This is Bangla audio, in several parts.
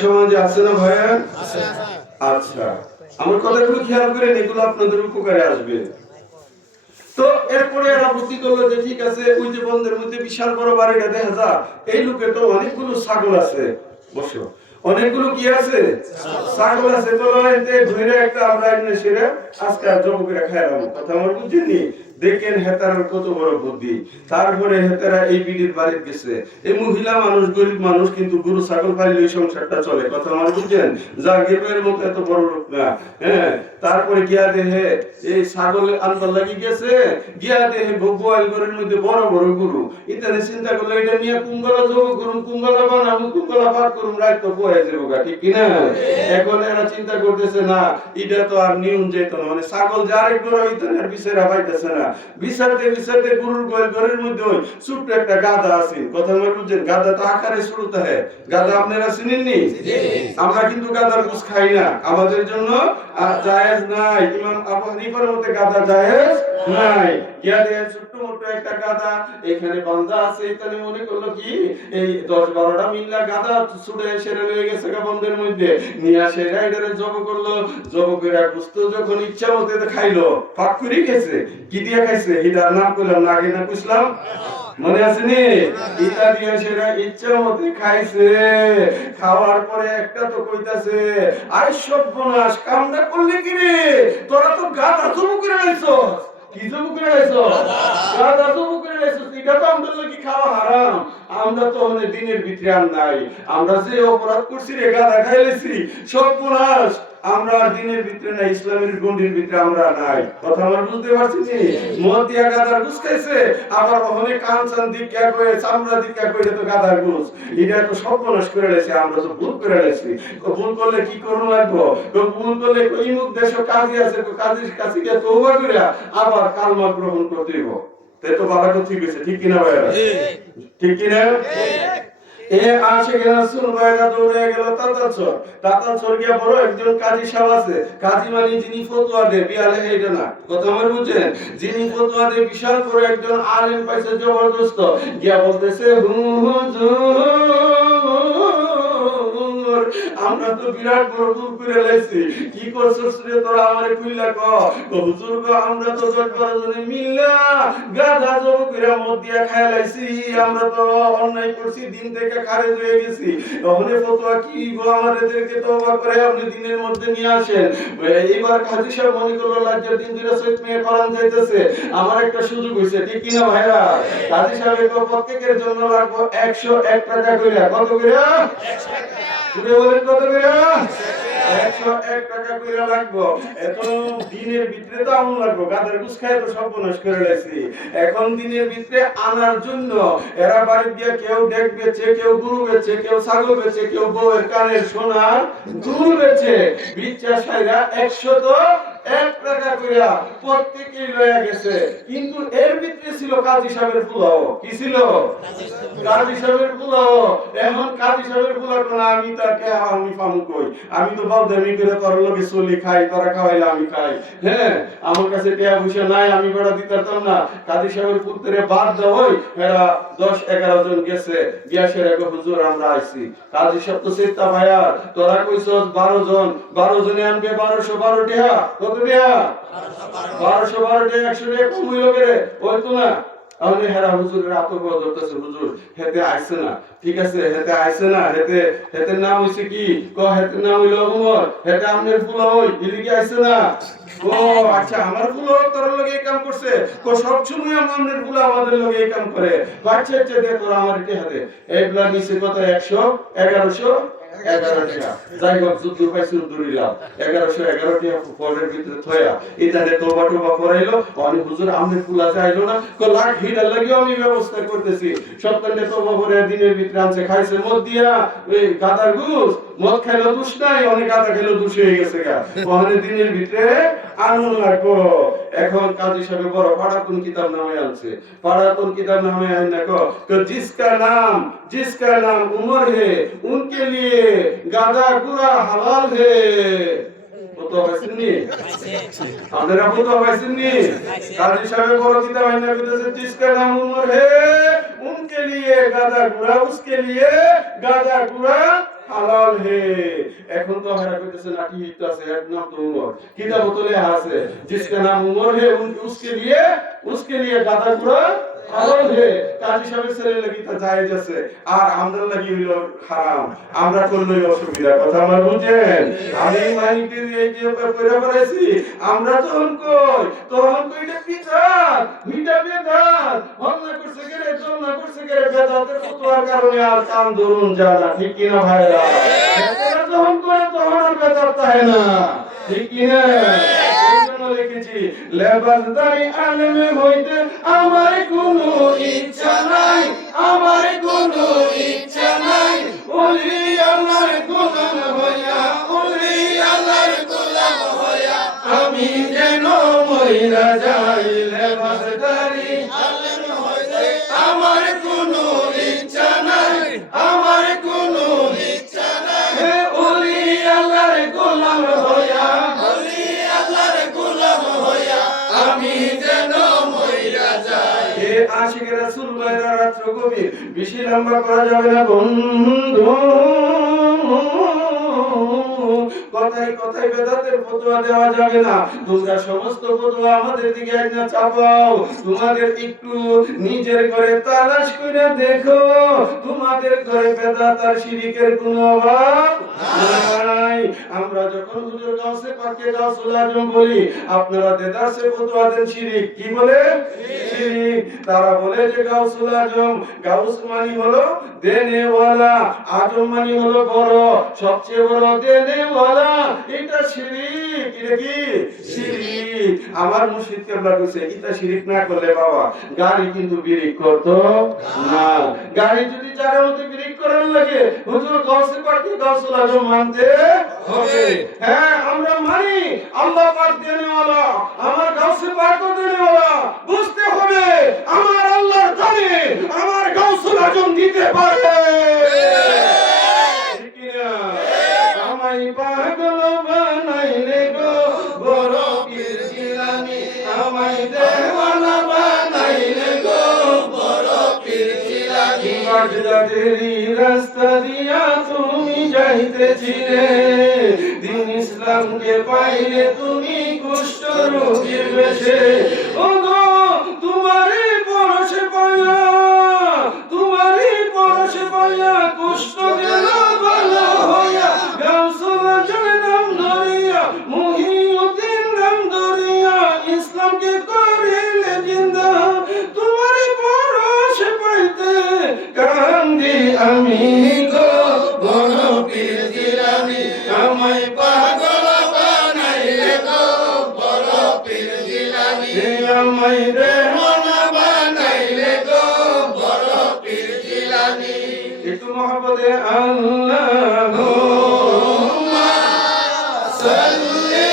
সমাজে আছে না ভাইয়া? আচ্ছা, আমার কথাগুলো খেয়াল করেন, এগুলো আপনাদের উপকারে আসবে। তো এরপরে এরা বুদ্ধি করলো যে ঠিক আছে, ওই যে বন্ধের মধ্যে বিশাল বড় বাড়িটা দেখা যায়, এই লোকে তো অনেকগুলো ছাগল আছে, বসো, অনেকগুলো কি আছে, ছাগল আছে, তো এতে ধরে একটা আমরা এনে সেরে আজকে জব করে খাইলাম। কথা আমার বুঝছেন? দেখেন হেতারার কত বড় বুদ্ধি। তারপরে হেতারা এই বিড়ির বাড়িতে গেছে। এই মহিলা মানুষ, গরিব মানুষ, কিন্তু গরু ছাগল পাইলে এই সংসারটা চলে। কথা আমার বুঝছেন? জাগিরের মতো এত বড় লোক না। হ্যাঁ, তারপরে গিয়া দেহে এই ছাগল আনবার লাগি গেছে, গিয়া দেহে গোয়াল ঘরের মধ্যে বড় বড় গরু। ইতানে চিন্তা করলো এটা নিয়ে কুম্বলা জব করুন, কুম্বলা বানাবো, কুম্বলা পাক করুন, রাত তো বয়ে যাবো গা, ঠিক কিনা? এখন এরা চিন্তা করতেছে না, এটা তো আর নিয়ম যেত না, মানে ছাগল যার এক গরু ইতানে আর বিচারা পাইতেছে না। বিচারতে বিচারতে গরুর ঘরের মধ্যে ওই ছোট্ট একটা গাধা আছে। কথা আমার বুঝছেন? গাধা তো আকারে ছোট থাকে। গাধা আপনারা চিনেননি? আমরা কিন্তু গাধার গোশত খাই না, আমাদের জন্য জায়েজ নাই। ইমাম আবু হানিফার মতে গাধা জায়েজ নাই। গিয়া দেখে ছোট্ট মোটো একটা গাধা এখানে বান্ধা আছে। এখানে মনে করলো কি এই 10-12টা মিল্লা গাধা ছুটে সেরে লয়ে গেছে বন্ধের মধ্যে নিয়ে আসে রাইডারে জব করলো। জব করে গোশত যখন ইচ্ছা মতো খাইলো, ফাঁক করে খেয়েছে। কি দিয়ে খাইছে এটার নাম করলাম না, আগে না বুঝলাম, মনে আছে নি? ইটা দিয়ে সেরা ইচ্ছা মতো খাইছে। খাওয়ার পরে একটা তো কইতাছে, আই সর্বনাশ, কামটা করলি কি রে? তোরা তো গাধা জব করে লাইছস। কি জব করে লাইছস? গাধা জব করে লাইছস। এটা তো আমাদের লাগি খাওয়া হারাম। আমরা তো অনেক দিনের ভিতরে আর নাই। আমরা যে অপরাধ করছি রে, গাধা খাইলেছি, সর্বনাশ। আমরা দিনের ভিতরে না, ইসলামের গণ্ডির ভিতরে আমরা নাই। কথা আমার বুঝতে পারছি? মদ দিয়া গাদার ঘুষ খাইছে, আবার অনেক কাঞ্চন দীক্ষা করে, চামড়া দীক্ষা করে, তো গাদার ঘুষ। এটা তো সর্বনাশ করে লেছে। আমরা তো ভুল করে লেছি। ভুল করলে কি করুন লাগবো? ভুল করলে ইমুক দেশ কাজী আছে, তো কাজীর কাছে গিয়ে তওবা করে আবার কালমা গ্রহণ করতে হইব। তাই তো বাবা তো ঠিক হয়েছে, ঠিক কিনা ভাইরা? ঠিক কিনা? এ আশিক রাসূল বাইরা দৌড়ে গেল তাতালচর। তাতালচর গিয়া বড় একজন কাজী সাহেব আছে। কাজী মানে যিনি ফতোয়া দেয়, বিয়ালে এটা না। কথা আমার বুঝছেন? যিনি ফতোয়া দেয়, বিশাল করে একজন আলেম পাইছে জবরদস্ত। গিয়া বলতেছে, হুজুর, আমরা তো বিরাট বড় ভুল করে লাইছি। কি করছস রে তোরা, আমারে কইলা ক। হুজুর গো, আমরা তো 10-12 জনে মিল্লা গাধা জব করে মদ দিয়া খায় লাইছি। আমরা তো অন্যায় করছি, দিন থেকে খারেজ হয়ে গেছি। তাহলে ফতোয়া কি গো, আমাদেরকে তওবা করে আপনি দিনের মধ্যে নিয়ে আসেন। এইবার কাজী সাহেব মনে করলো লজ্জার দিন ধরে সৈয়দ মেয়ে করান যাইতেছে, আমার একটা সুযোগ হইছে, ঠিক কি না ভাইরা? কাজী সাহেবের প্রত্যেকের জন্য লাগবে 101 টাকা করে। কত করে? 101 টাকা। তুমি বলেন কত করে? 101 টাকা করে লাগবে। এত দিনের ভিতরে তো আমন লাগবে, গাদের ঘুষ খায় তো সর্বনাশ করে লাইছি। এখন দিনের ভিতরে আনার জন্য এরা বাড়ি গিয়ে কেউ ডেক বেচে, কেউ গরু বেচে, কেউ ছাগল বেচে, কেউ বউয়ের কানের সোনার দুল বেচে। বিচার সাইরা 101 টাকা কইরা প্রত্যেকই লয়া গেছে। কিন্তু এর ভিতরে ছিল কাজী সাহেবের পোলাও। কি ছিল? কাজী সাহেবের পোলাও। এখন কাজী সাহেবের পোলাও না, আমি তাকে আমি পামু কই? আমি তো বাউদামি করে তোর লগে চলি খাই, তোরা খাওয়াইলে আমি খাই। হ্যাঁ, আমার কাছে টাকা পয়সা নাই, আমি বড় দিতাম না। কাজী সাহেবের পুত্রে বাদ দাও, ওই এরা 10-11 জন গেছে। গিয়া সেরা কো, হুজুর আমরা আইছি। কাজী সাহেব তো চিন্তা ভাইয়া, তোরা কইছস 12 জন, 12 জনে আনবে 1212 টাকা। কত টাকা? 1212 টাকা। 100 টাকা কম হইল করে, ওই তো না। তাহলে হেরা হুজুরের আতঙ্ক ধরতেছে, হুজুর হেতে আইছে না। ঠিক আছে, হেতে আইছে না, হেতে নাম হইছে কি? ক হেতে নাম হইল ওমর। হেতে আমনের ফুলা হই, এদিকে আইছে না। ও আচ্ছা, আমার ফুলা তোর লগে এই কাম করছে। কো সব সময় আমনের ফুলা আমাদের লগে এই কাম করে। আচ্ছা আচ্ছা, দে তোরা আমার কি হাতে। এইগুলা নিচে কত? 100, 1111 টাকা। যাই হোক, যুদ্ধ পাইছি উদ্দুরিলাম। 1111 টাকা পরের ভিতরে থয়া এটাতে তোবা টোবা করাইলো। অনেক হুজুর আমনের ফুলা চাইলো না। কো লাখ হিডার লাগিও আমি ব্যবস্থা করতেছি। সপ্তাহে তোবা করে দিনের ভিতরে আনছে, খাইছে মদ দিয়া ওই গাদার ঘুষ। মদ খাইলো দুষ নাই, অনেক গাদা খাইলো দুষ হয়ে গেছে গা। ওখানে দিনের ভিতরে আনন্দ লাগবো। এখন কাজী সাহেব বড় পাড়াতুন কিতাব নামে আনছে। পাড়াতুন কিতাব নামে আইনা কো, जिसका नाम उमर है उनके लिए गादा गुरा हलाल है। কত হইছেনি? আপনারা কত হইছেনি? কাজী সাহেব বড় কিতাব আইনা কইতেছে, जिसका नाम उमर है उनके लिए गादा गुरा, उसके लिए गादा गुरा হালাল হে। এখন তো হেরা কইতেছে না কি তো আছে এক নাম তো উমর, কিতাব বোতলে আছে जिसका नाम उमर है उसके लिए गादा गुड़ा হালাল হে। কাজী সাহেবের ছেলে লাগি তা জায়েজ আছে, আর আমরা লাগি হইল হারাম। আমরা করলেই অসুবিধা, কথা আমার বুঝেন? আমি মাইকে এই যে পয়রা পড়াইছি, আমরা তখন কইটা বিদাত ভিটা বেদাত হল্লা করছে গেরে চলনা করছে গেরে বেদাতের ফতোয়ার কারণে আর কান ধরুন জানা, ঠিক কি না ভাইরা? এরা যখন করে তখন আর বেদাত তাই না, ঠিক কি না? লিখেছি লেবাসদারি আলেমে হইতে আমার কোনো ইচ্ছা নাই, আমার কোনো ইচ্ছা নাই, ওলি আল্লাহর গোলাম হইয়া, ওলি আল্লাহর গোলাম হইয়া আমি যেন মইরা যাই। লেবাসদারি আলেম হইতে আমার কোনো ইচ্ছা নাই, আমার কোনো ইচ্ছা নাই, ওলি আল্লাহর গোলাম হইয়া, ওলি আল্লাহর গোলাম হইয়া আমি যেন মইরা যাই। এ আশিক রাসূল ভাইরা রাত্র গভীর, বেশি লম্বা করা যাবে না বন্ধু। কথাই কথাই বেদাতের ফতোয়া দেওয়া যাবে না। তোমরা সমস্ত ফতোয়া আমাদের দিকে একদম চাপাও। তোমাদের একটু নিজের ঘরে তালাশ করে দেখো, তোমাদের ঘরে বেদাত আর শিরকের কোনো অভাব নাই। আমরা যখন হুজুর গাউসে পাকে গাউসুল আজম বলি, আপনারা দেদারসে ফতোয়া দেন শিরক, কি বলে? শিরক। তারা বলে যে গাউসুল আজম, গাউস মানে হলো দেনেওয়ালা, আজম মানে হলো বড়, সবচেয়ে বড় দেনেওয়ালা, এটা শিরক। এটা কি শিরক? আমার মুর্শিদ কেবলা কইছে এটা শিরক না করলে বাবা গাড়ি কিন্তু বিরিক করতো না। গাড়ি যদি জায়গার মধ্যে বিরিক করার লাগে হুজুর গাউসে পাকে গাউসুল আজম মানতে হবে। হ্যাঁ আমরা মানি আল্লাহ পাক দেনেওয়ালা, আমার গাউসে পাক দেনেওয়ালা। বুঝতে হবে আমার আল্লাহর দানে আমার গাউসুল আজম দিতে পারে, ঠিক কি না? আমায় পাগল বানাইলে গো বড় পীর জিলানী, আমায় দেওয়ানা বানাইলে গো বড় পীর জিলানী। বাগদাদেরই রাস্তা দিয়া তুমি যাইতেছিলে, দিন ইসলামকে পাইলে তুমি কুষ্ঠ রোগীর বেশে। ও গো তোমারই পরশে পাইয়া, তোমারই পরশে পাইয়া কুষ্ঠ গেল ভালো হইয়া। গাউসুল আজম নাম ধরিয়া, মুহিউদ্দিন নাম ধরিয়া ইসলামকে করিলে জিন্দা। তোমারই পরশে পাইতে কান্দি আমি গো বড় পীর জিলানী, আমায় পাগল বানাইলে গো বড় পীর জিলানী, আমায় দেওয়ানা বানাইলে গো বড় পীর জিলানী। একটু মহব্বতে আল্লাহুম্মা সাল্লি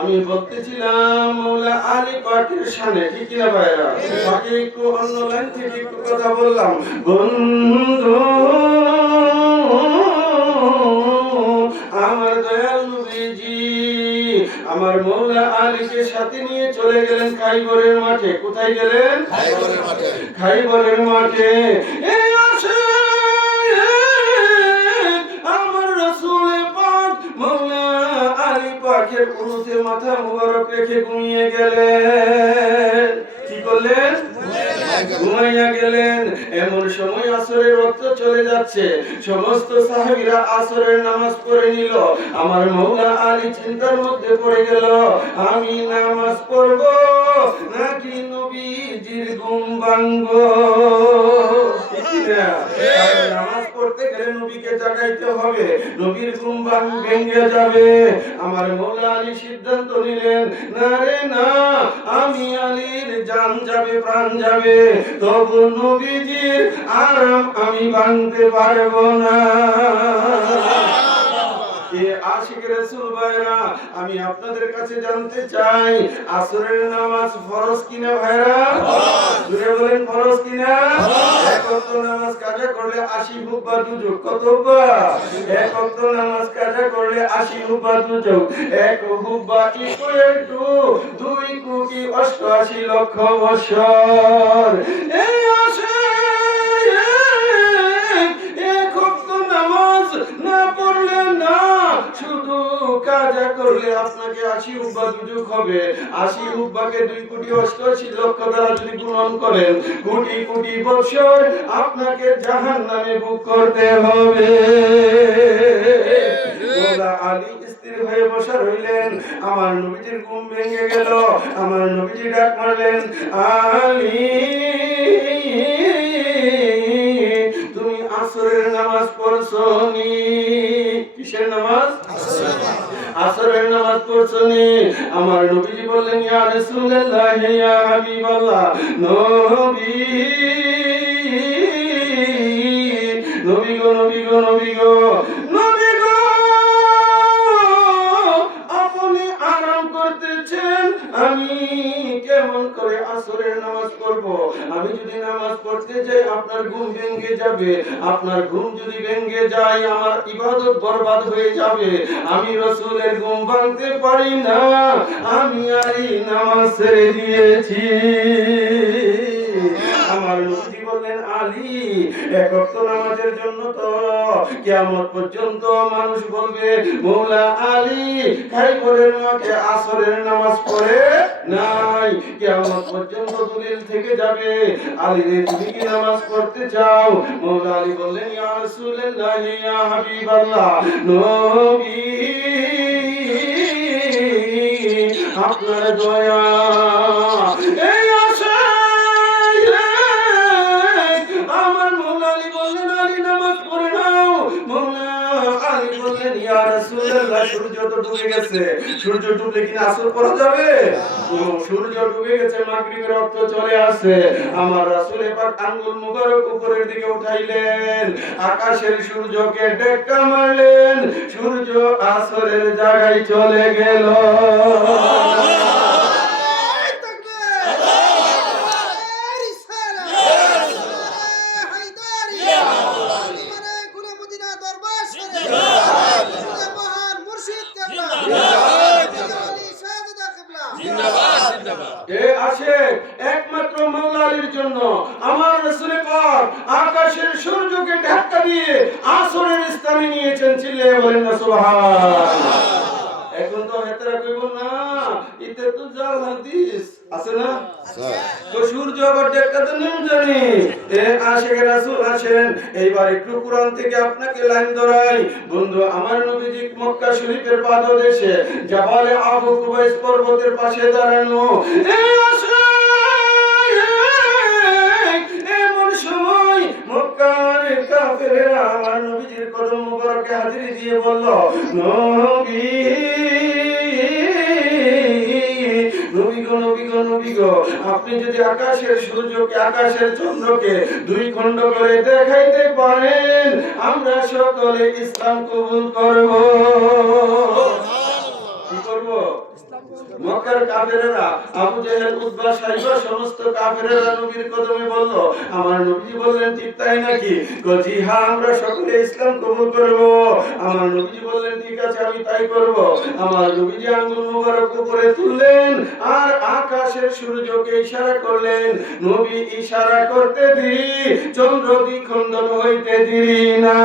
আমি বলতেছিলাম মৌলা আলী পাকের শানে, ঠিক না ভাইরা? বাকি একটু অন্য লাইন থেকে একটু কথা বললাম। বন্ধু আমার দয়াল নবীজি আমার মৌলা আলীকে সাথে নিয়ে চলে গেলেন খাইবরের মাঠে। কোথায় গেলেন? খাইবরের মাঠে। খাইবরের মাঠে এই আসে আমার রাসূল পাক মৌলা পাকের উরুতে মাথা মুবারক রেখে ঘুমিয়ে গেলেন। কি করলেন? ঘুমাইয়া গেলেন। এমন সময় আসরের ওয়াক্ত চলে যাচ্ছে, সমস্ত সাহাবীরা আসরের নামাজ পড়ে নিল। আমার মওলা আলী চিন্তার মধ্যে পড়ে গেল, আমি নামাজ পড়ব নাকি নবীজির ঘুম ভাঙবো? নামাজ পড়তে গেলে নবীকে জাগাইতে হবে, নবীর ঘুম ভেঙে যাবে। আমার মওলা আলী সিদ্ধান্ত নিলেন, না রে না, আমি আলীর জান যাবে, প্রাণ যাবে, তবু নবীজির আরাম আমি ভাঙতে পারবো না। আশিক রাসূল ভাইরা, আমি আপনাদের কাছে জানতে চাই, আসরের নামাজ ফরজ কিনা ভাইরা? জোরে বলেন, ফরজ কিনা? এক ওয়াক্ত নামাজ কাজা করলে 80 হুব্বা দুযোগ। কত হুব্বা? এক ওয়াক্ত নামাজ কাজা করলে 80 হুব্বা দুযোগ। এক হুব্বা ইকুয়াল টু 2,88,00,000 বছর। এই আসে এক ওয়াক্ত নামাজ না পড়লে না, শুধু কাজা করলে আপনাকে 80 হুব্বা দুযোগ হবে। 80 হুব্বাকে 2,88,00,000 দ্বারা যদি গুণন করেন, কোটি কোটি বছর আপনাকে জাহান্নামে ভোগ করতে হবে। মওলা আলী স্থির হয়ে বসা রইলেন। আমার নবীজির ঘুম ভেঙে গেল। আমার নবীজি ডাক মারলেন, আলী তুমি আসরের নামাজ পড়ছো নি? কিসের নামাজ? আসরের নামাজ পড়ছো নি? আমার নবীজি বললেন, ইয়া রাসূলুল্লাহ, ইয়া হাবিবাল্লাহ, নবী নবী গো, নবী গো, নবী গো, নবী গো, আপনি আরাম করতেছেন, আমি কেমন করে আসরের নামাজ পড়ব? আমি যদি নামাজ পড়তে যাই আপনার ঘুম ভেঙে যাবে। আপনার ঘুম যদি ভেঙে যায় আমার ইবাদত বরবাদ হয়ে যাবে। আমি রাসূলের ঘুম ভাঙতে পারি না, আমি আরই নামাজ ছেড়ে দিয়েছি। আমার নবী বললেন, আলী এক ওয়াক্ত নামাজের জন্য তো কিয়ামত পর্যন্ত মানুষ বলবে, মওলা আলী খাইবরের মাঠে আসরের নামাজ পড়ে নাই। কিয়ামত পর্যন্ত দলিল থেকে যাবে, আলী রে তুমি কি নামাজ পড়তে চাও? মওলা আলী বললেন, ইয়া রাসূলুল্লাহ, ইয়া হাবিবাল্লাহ, নবী আপনার দয়া। এই আশা আমার মওলা আলী বললেন, আলী নামাজ পড়ে নাও। মওলা আলী বললেন, ইয়া রাসূলুল্লাহ, সূর্য তো ডুবে গেছে, সূর্য ডুবলে কি আসর পড়া যাবে? সূর্য ডুবে গেছে, মাগরিবের ওয়াক্ত চলে আসে। আমার রাসূল পাক আঙ্গুল মুবারক উপরের দিকে উঠাইলেন, আকাশের সূর্যকে টেক্কা মারলেন, সূর্য আসরের জায়গায় চলে গেল। একমাত্র মওলা আলীর জন্য আমার রাসূল পাক আকাশের সূর্যকে ধাক্কা দিয়ে আসরের স্থানে নিয়েছেন। চিল্লায়ে বলেন না সুবহানাল্লাহ। এখন তো হেতরা কইব না, ইতে তো জাল হাদিস আছে না? তো সূর্য আবার ধাক্কাতে নেই জানি। আশিকে রাসূল আসেন। এইবার একটু কোরআন থেকে আপনাকে লাইন ধরাই। বন্ধু, আমার নবীজি মক্কা শরীফের পাদদেশে জাবালে আবু কুবাইস পর্বতের পাশে দাঁড়ানো। এমন সময় মক্কার কাফেররা আমার নবীজির কদম মুবারকে হাজিরি দিয়ে বলল, নবী নবী গো, নবী গো, নবী গো, আপনি যদি আকাশের সূর্যকে আকাশের চন্দ্রকে দুই খণ্ড করে দেখাইতে পারেন, আমরা সকলে ইসলাম কবুল করব। কি করব? মক্কার কাফেররা, আবু জেহেল, উতবা, সাইবা সমস্ত কাফেররা নবীর কদমে বলল। আমার নবী বললেন, ঠিক তাই নাকি? জি হ্যাঁ, আমরা সকলে ইসলাম কবুল করব। আমার নবী বললেন, ঠিক আছে, আমি তাই করব। আমার নবী আঙ্গুল মুবারক উপরে তুললেন আর আকাশের সূর্যকে ইশারা করলেন। নবী ইশারা করতে দেরি, চন্দ্র দ্বিখণ্ডন হইতে দেরি না।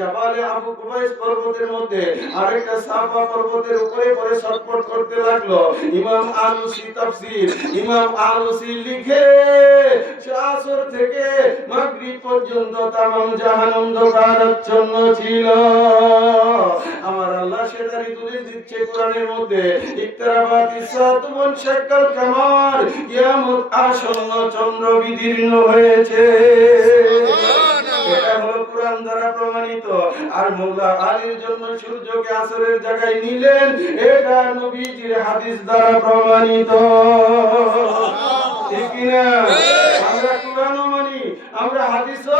জাবালে আবু কুবাইস এভারেস্ট পর্বতের মধ্যে আরেকটা সাফা পর্বতের উপরে পরে ছটফট করতে লাগলো। ইমাম আলুসি তাফসীর, ইমাম আলুসি লিখে আসর থেকে মাগরিব পর্যন্ত তামাম জাহান অন্ধকারাচ্ছন্ন ছিল। আমার আল্লাহ সেটারই তুলে দিচ্ছে কোরআনের মধ্যে, ইকতারাবাতিস সাআতু ওয়ানশাক্কাল কামার, কিয়ামত আসন্ন, চন্দ্র বিদীর্ণ হয়েছে। এটা হলো কোরআন দ্বারা প্রমাণিত। আর মওলা আলীর জন্য সূর্যকে আসরের জায়গায় নিলেন, এটা নবীজির হাদিস দ্বারা প্রমাণিত। ঠিক কি না? আমরা কোরআনও মানি, আমরা হাদিসও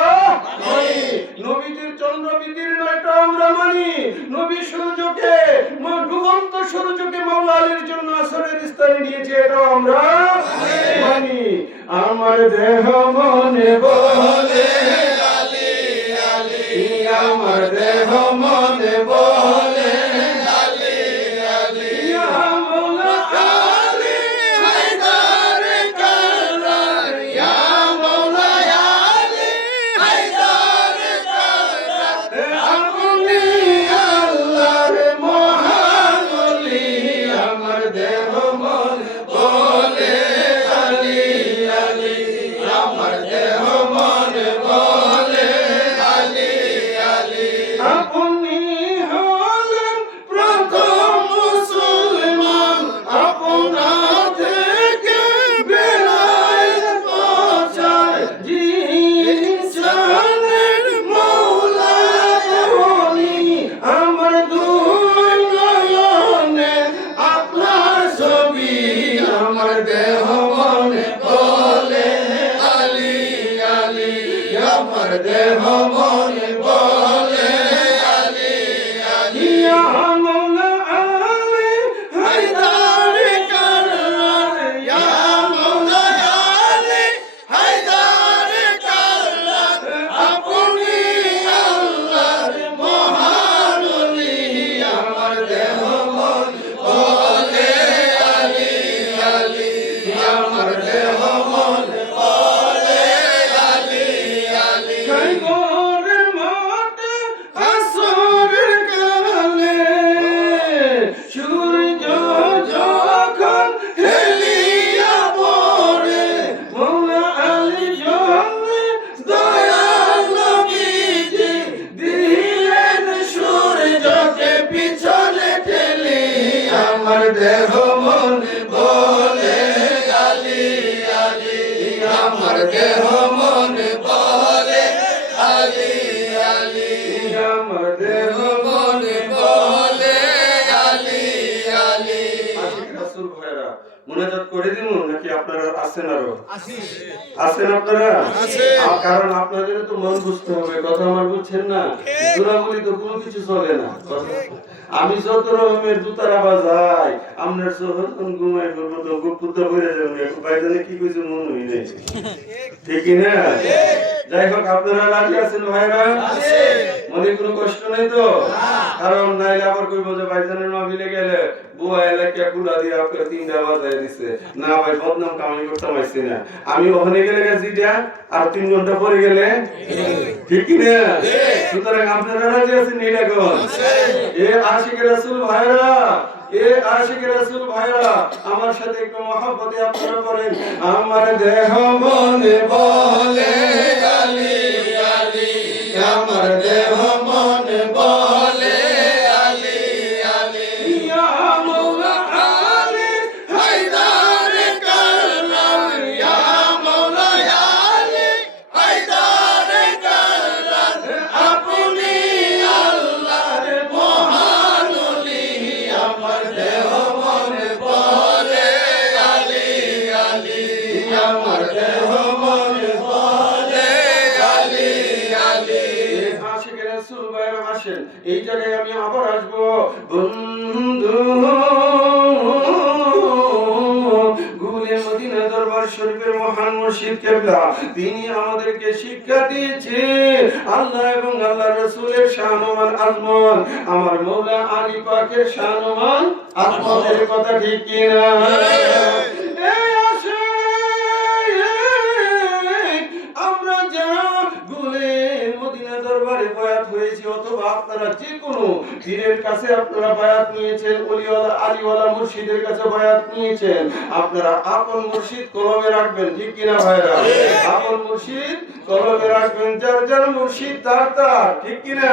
মানি। নবীজির চন্দ্র বিদীর্ণ এটা আমরা মানি। নবী সূর্যকে, ডুবন্ত সূর্যকে মওলা আলীর জন্য আসরের স্থানে নিয়েছে, এটাও আমরা মানি। আমার দেহ মনে বলে আলী আলী, আমার দেহ মনে বলে আলী আলী, মওলা আলী হায়দার কাররার, ইয়া মওলা আলী হায়দার কাররার, আপনি আল্লাহর মহান ওলি, আমার দেহ মনে বলে আলী আলী, আমার দেহ মনে বলে আলী আলী। আপনি হলেন প্রথম মুসলমান, আপনা থেকে বেলায়েত পৌঁছায়, জিনসানের মওলা আপনি, আমার দুই নয়নে আপনার ছবি, আমার দেহ মনে বলে আলী আলী, আমার দেহ মনে বলে আলী আলী, ইয়া মওলা আলী হায়দার কাররার, ইয়া মওলা আলী হায়দার কাররার, আপনি আল্লাহর মহান ওলি, আমার দেহ মনে বলে আলী আলী, আমার দেহ মনে বলে আলী আলী। কাইগরের মাঠে আসরের কালে সূর্য যখন হেলিয়া পড়ে, মওলা আলী জন্যে দয়াল নবীজি দিলেন সূর্যকে পিছনে ঠেলে, আমার দেহ মনে বলে আলী আলী, আমার দেহ মনে বলে আলী আলী, আমার দেহ মনে বলে আলী আলী। আশিক রাসূল ভাইরা, মুনাজাত করে দিমু নাকি আপনারা আছেন? আরো আছেন আপনারা? কারণ আপনাদের তো মন বুঝতে হবে, কথা আমার বুঝছেন না? দুরাবলি তো কোনো কিছু চলে না। আমি যত রকমের জুতারা বাজাই, আপনার যখন ঘুমাই করবো তো গুপ্ত করে যাবেন, বাইরে কি কইছে মন হই নাই। ঠিক না? যাই হোক, আপনারা রাজি আছেন ভাইরা? মনে কোনো কষ্ট নেই তো? কারণ নাইলে আবার কইবো যে ভাইজানের মাহফিলে গেলে বুয়া এলাকা কুলা দিয়ে আপনার 3টা বাজায় দিছে। না ভাই, বদনাম কামাই করতে পারছি না। আমি ওখানে গেলে গেছি আর 3 ঘন্টা পরে গেলে, ঠিক না? সুতরাং আপনারা রাজি আছেন এটা কোন? এ আশিক রাসূল ভাইরা, এ আশিক রাসূল ভাইরা, আমার সাথে একটু মহব্বতে আপনারা করেন। আমার দেহ মনে বলে আলী আলী, আমার দেহ মনে বলে আলী আলী, ইয়া মওলা আলী হায়দার কাররার, ইয়া মওলা আলী হায়দার কাররার, আপনি আল্লাহর মহান ওলি, আমার দেহ মনে বলে আলী আলী, আমার দেহ মনে বলে আলী আলী। আশিক রাসূল ভাইরা আসেন, এই জায়গায় আমি আবার আসবো। বন্ধু গুলে মদিনা দরবার শরীফের মহান মুর্শিদ কেবলা, তিনি আমাদেরকে শিক্ষা দিয়েছে আল্লাহ এবং আল্লাহর রাসূলের শানমান আজমত, আমার মওলা আলী পাকের শানমান আজমতের কথা ঠিক কি না? এই আসে আমরা যারা গুলে মদিনা দরবারে বয়াত হয়েছি, অথবা আপনারা যে কোনো পীরের কাছে আপনারা বায়াত নিয়েছেন, ওলিওয়ালা আলিওয়ালা মুর্শিদের কাছে বায়াত নিয়েছেন, আপনারা আপন মুর্শিদ কলমে রাখবেন, ঠিক কিনা ভাইরা? আপন মুর্শিদ কলমে রাখবেন, যার যার মুর্শিদ তার তার, ঠিক কিনা?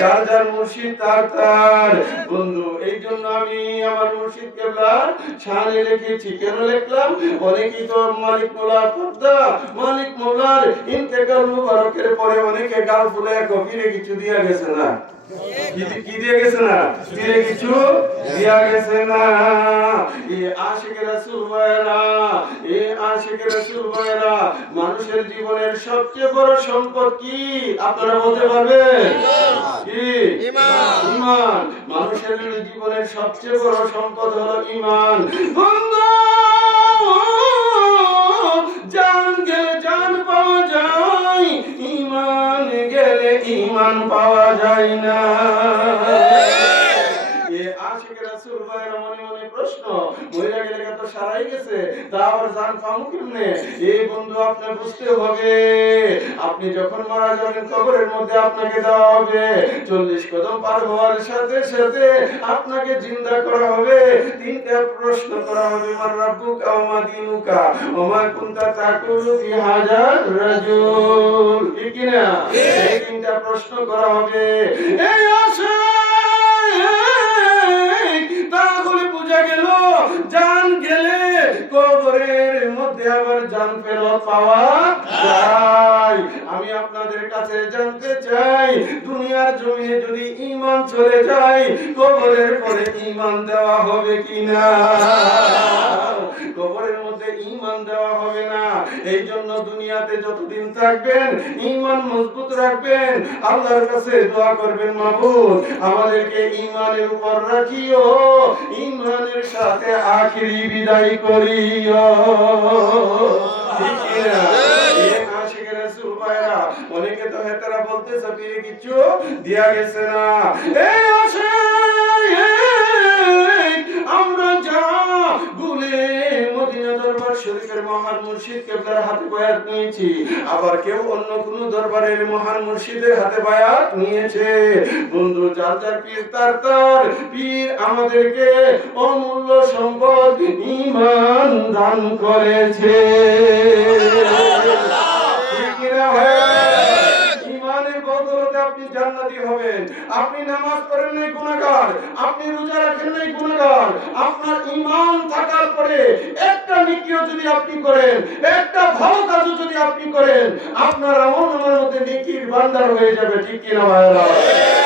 যার যার মুর্শিদ তার তার। বন্ধু, এই জন্য আমি আমার মুর্শিদ কেবলার শানে লিখেছি। কেন লিখলাম? অনেকেই তো মালিক মোলা পর্দা মালিক মোলার ইন্তেকাল মুবারকের পরে অনেকে গাল ফুলে গভীরে কিছু দিয়া গেছে না, কি দিয়ে গেছে না, দিয়ে কিছু দিয়া গেছে না। এই আশিক রাসূল ভাইরা, এই আশিক রাসূল ভাইরা, মানুষের জীবনের সবচেয়ে বড় সম্পদ কি আপনারা বলতে পারবেন? কি? ঈমান। মানুষের জীবনের সবচেয়ে বড় সম্পদ হলো ঈমান। বন্ধু, জান গেলে জান পাওয়া যায়, ঈমান গেলে ঈমান পাওয়া যায় না। আশিক রাসূল ভাইরা মনে মনে প্রশ্ন, মহিলা গেলে তো সারাই গেছে, তা আবার জান পাবো কেমনে? এই বন্ধু, আপনার বুঝতে হবে, আপনি যখন মারা যাবেন কবরের মধ্যে আপনাকে দেওয়া হবে, 40 কদম পার হওয়ার সাথে সাথে আপনাকে জিন্দা করা হবে। 3টা প্রশ্ন করা হবে, মান রাব্বুকা ওয়া মা দীনুকা ওয়া মা কুনতা তাকুলু ফি হাজার রাজুল, ঠিক কি না? এই 3টা প্রশ্ন করা হবে। এই আশা তাহলে বোঝা গেল, জান গেলে কবরের মধ্যে আবার জান ফেরত পাওয়া যায়। আমি আপনাদের কাছে জানতে চাই, দুনিয়ার জমিনে যদি ঈমান চলে যায়, কবরের পরে ঈমান দেওয়া হবে কিনা? কবরের মধ্যে ঈমান দেওয়া হবে না। এই জন্য দুনিয়াতে যতদিন থাকবেন ঈমান মজবুত রাখবেন, আল্লাহর কাছে দোয়া করবেন, মাবুদ আমাদেরকে ঈমানের উপর রাখিও, ঈমানের সাথে আখিরি বিদায় করিও, ঠিক কি না? এই আশিক রাসূল ভাইরা, অনেকে তো হেতারা বলতেছে পীরে কিছু দিয়া গেছে না। এই আমরা যা ভুলে মদিনা দরবার শরীফের মহান মুর্শিদ কেবলার হাতে বায়াত নিয়েছি, আবার কেউ অন্য কোন দরবারের মহান মুর্শিদের হাতে বায়াত নিয়েছে। বন্ধু, যার যার পীর তার তার পীর আমাদেরকে অমূল্য সম্পদ ঈমান দান করেছে, ঠিক কি না ভাই? ঈমানের বদৌলতে আপনি জান্নাতি হবেন। আপনি নামাজ পড়েন নাই গুনাহগার, আপনি রোজা রাখেন নাই গুনাহগার, আপনার ঈমান থাকার পরে একটা নেকিও যদি আপনি করেন, একটা ভালো কাজও যদি আপনি করেন, আপনার আমলের মধ্যে নেকির ভান্ডার হয়ে যাবে, ঠিক কি না ভাইরা?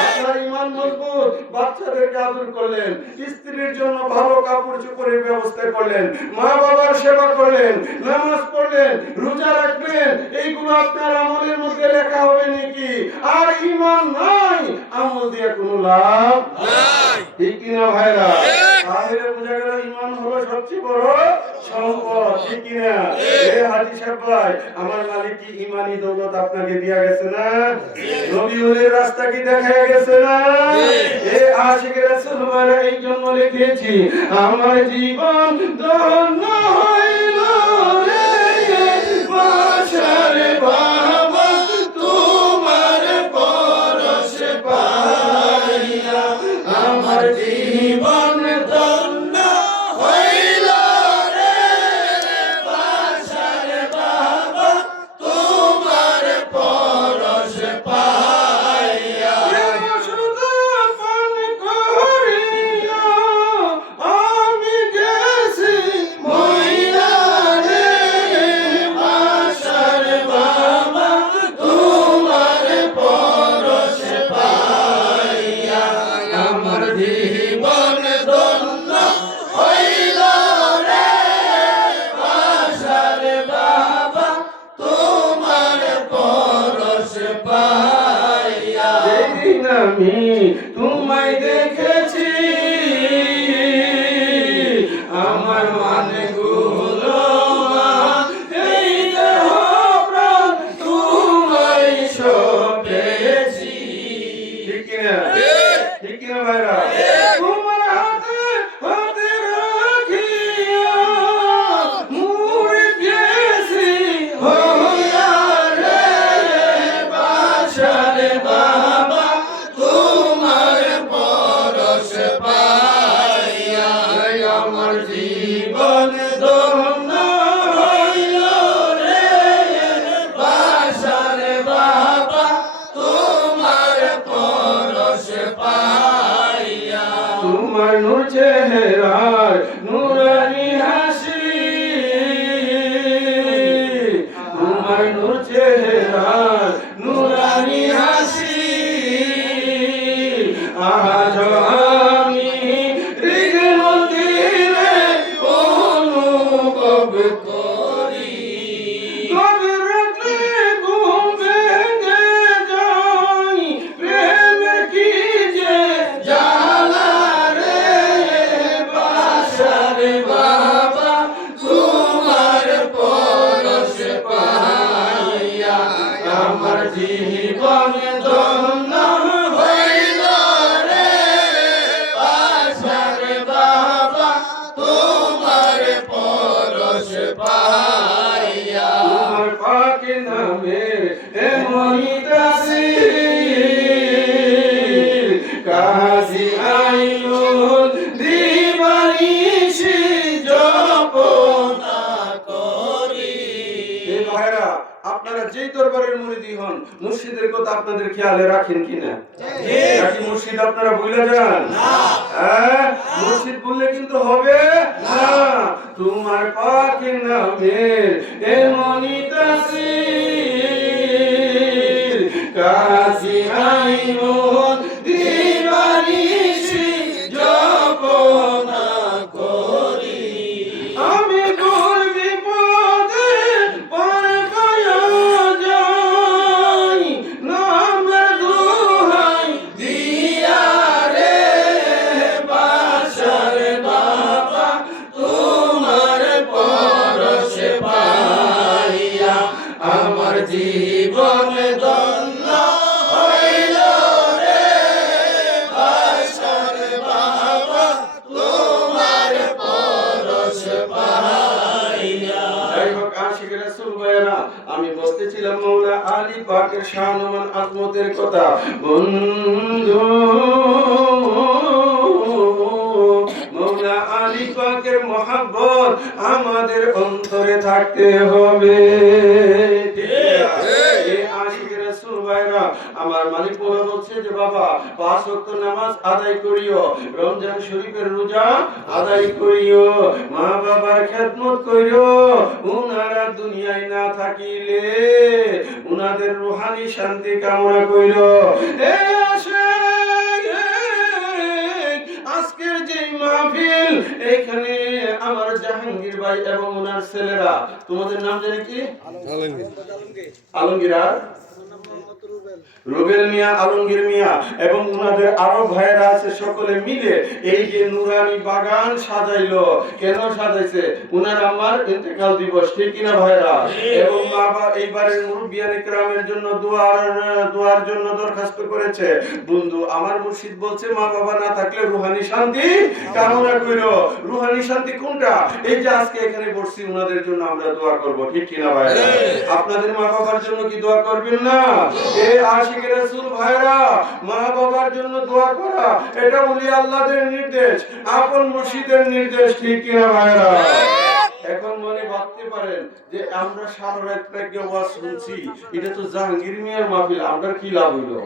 আপনার ঈমান মজবুত, বাচ্চাদেরকে আদর করলেন, স্ত্রীর জন্য ভালো কাপড় চোপড়ের ব্যবস্থা করলেন, মা বাবার সেবা করলেন, নামাজ পড়লেন, রোজা রাখলেন, এইগুলো আপনার আমলের মধ্যে লেখা হবে নাকি? আর ঈমান নাই, আমল দিয়ে কোনো লাভ নাই, ঠিক কি না ভাইরা? তাহলে বোঝা গেল ঈমান হলো সবচেয়ে বড় সম্পদ, ঠিক কি না? এই হাজী সাহেব ভাই, আমার মালিক কি ঈমানি দৌলত আপনাকে দিয়া গেছে না? নবী ওলির রাস্তা কি দেখা গেছে না? এই আশিক রাসূল ভাইরা এই জন্য লিখেছি, আমার জীবন ধন্য হইল রে বাশারে বাবা, তোমার পরশে পাইয়া আমার জীবন ধন্য হইল রে বাশারে বাবা, তোমার পরশে পাইয়া আমি গেছি মইলা রে বাশারে বাবা, তোমার পরশে পাইয়া আমার জীবন ধন্য হইল রে বাশারে বাবা, তোমার পরশে পাইয়া। যেদিন আমি তোমায় দেখেছি, আমার মানে গুলো এই দেহ প্রাণ তোমায় সপেছি, ঠিক কিনা? ঠিক কিনা ভাইরা? তোমার হাতে হাতে রাখিয়া মুড়ে গেছি হইয়া রে বাশারে বাবা, তোমার আমার জীবন ধন্য হইল রে বাসার বাবা তোমার পরশ পাইয়া। তোমার নূর চেহারার নূরানি হাসি, তোমার নূর চেহারার নূরানি হাসি, আজ আমি হৃদয় অনুভব করি। গভীর রাতে ঘুম ভেঙে যাই, প্রেম কি যে জ্বালা রে বাসার বাবা তোমার পরশ পাইয়া। আমার জীবন ধন্য হইল রে বাসার বাবা তোমার পরশ পাইয়া। তোমার পাক নামের এমনই তাসির, কাজী আইনুল দিবানিশি জপনা করি। এই ভাইরা, আপনারা যেই দরবারের মুরিদি হন, মুর্শিদের কথা আপনাদের খেয়ালে রাখেন কিনা? নাকি মুর্শিদ আপনারা ভুলে যান? হ্যাঁ, মুর্শিদ বললে কিন্তু হবে না। তোমার পাক নামের এমনই তাসির, কাজী আইনুল দিবানিশি জপনা করি। আমি ঘোর বিপদে পড়ে যাই, নামের দোহাই দিয়া রে বাসার বাবা তোমার পরশ পাইয়া। আমার জীবন ধন্য হইল রে বাসার বাবা তোমার পরশ পাইয়া। যাই হোক আশিক রাসূল ভাইরা, আমি বলতেছিলাম মওলা আলী পাকের শান-ও-মান আজমতের কথা। বন্ধু, মওলা আলী পাকের মহব্বত আমাদের অন্তরে থাকতে হবে। আশিক রাসূল ভাইরা, আমার মালিক বলছে যে বাবা 5 ওয়াক্ত নামাজ আদায় করিও, রমজান শরীফের রোজা আদায় করিও, মা বাবার খেদমত করিও। উনারা দুনিয়ায় না থাকিলে উনাদের রূহানি শান্তি কামনা করিও। এই আজকের যে মাহফিল, এখানে আমার জাহাঙ্গীর ভাই এবং ওনার ছেলেরা, তোমাদের নাম জানি কি? আলমগীর, রুবেল মিয়া, আলমগীর মিয়া এবং উনাদের আরো ভাইরা আছে, সকলে মিলে এই যে নুরানি বাগান সাজাইলো। কেন সাজাইছে? উনার আমার ইন্তেকাল দিবস, ঠিক কিনা ভাইরা? এবং বাবা এইবারের মুরব্বিয়ান ইকরামের জন্য দোয়ার জন্য দরখাস্ত করেছে। বন্ধু, আমার মুর্শিদ বলছে মা বাবা না থাকলে রুহানি শান্তি কামনা কইরো। রুহানি শান্তি কোনটা? এই যে আজকে এখানে বসছি, উনাদের জন্য আমরা দোয়া করব, ঠিক কিনা ভাইরা? আপনাদের মা বাবার জন্য কি দোয়া করবেন না? এই আশিক রাসূল ভাইরা, মা বাবার জন্য দোয়া করা এটা ওলি আল্লাহদের নির্দেশ, আপন মুর্শিদের নির্দেশ, ঠিক কিনা ভাইরা? এখন মনে ভাবতে পারেন যে আমরা সারা রাত থেকে ওয়াজ শুনছি, এটা তো জাহাঙ্গীর মিয়ার মাহফিল, আমরা কি লাভ হইলো?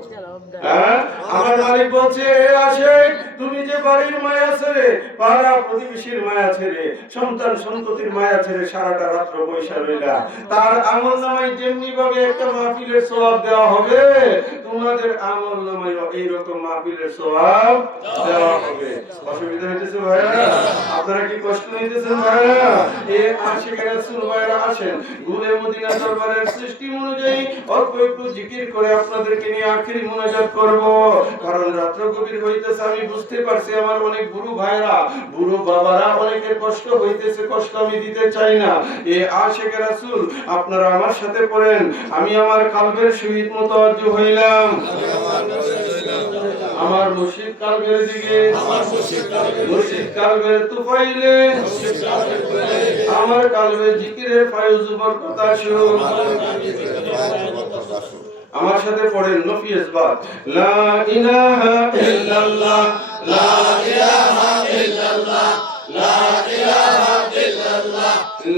হ্যাঁ, আমার মালিক বলছে এ আশিক, তুমি যে বাড়ির মায়া ছেড়ে, পাড়া প্রতিবেশীর মায়া ছেড়ে, সন্তান সন্ততির মায়া ছেড়ে সারাটা রাত্র বৈশা রইলা, তার আমলনামায় যেমনি ভাবে একটা মাহফিলের সওয়াব দেওয়া হবে, তোমাদের আমলনামায় এইরকম মাহফিলের সওয়াব দেওয়া হবে। অসুবিধা হইতেছে ভাইরা? আপনারা কি কষ্ট নিতেছেন ভাইরা? এই আশিক রাসূল ভাইরা আসেন, গুলে মদিনা দরবারের সিস্টেম অনুযায়ী অল্প একটু জিকির করে আপনাদেরকে নিয়ে আখিরি মুনাজাত করব। কারণ রাত্র গভীর হইতেছে, আমি বুঝতে পারছি আমার অনেক বুড়ো ভাইরা, বুড়ো বাবারা অনেকের কষ্ট হইতেছে, কষ্ট আমি দিতে চাই না। এই আশিক রাসূল আপনারা আমার সাথে পড়েন, আমি আমার কালবের সহিত মুতাওয়াজ্জু হইলাম, আমার মুর্শিদ কালবের দিকে, মুর্শিদ কালবের তুফাইলে, আমার কালবে জিকিরের ফায়ুজ বরকত আসুক। আমার সাথে পড়েন নফি ইসবাত, লা ইলাহা ইল্লাল্লাহ, লা ইলাহা ইল্লাল্লাহ, লা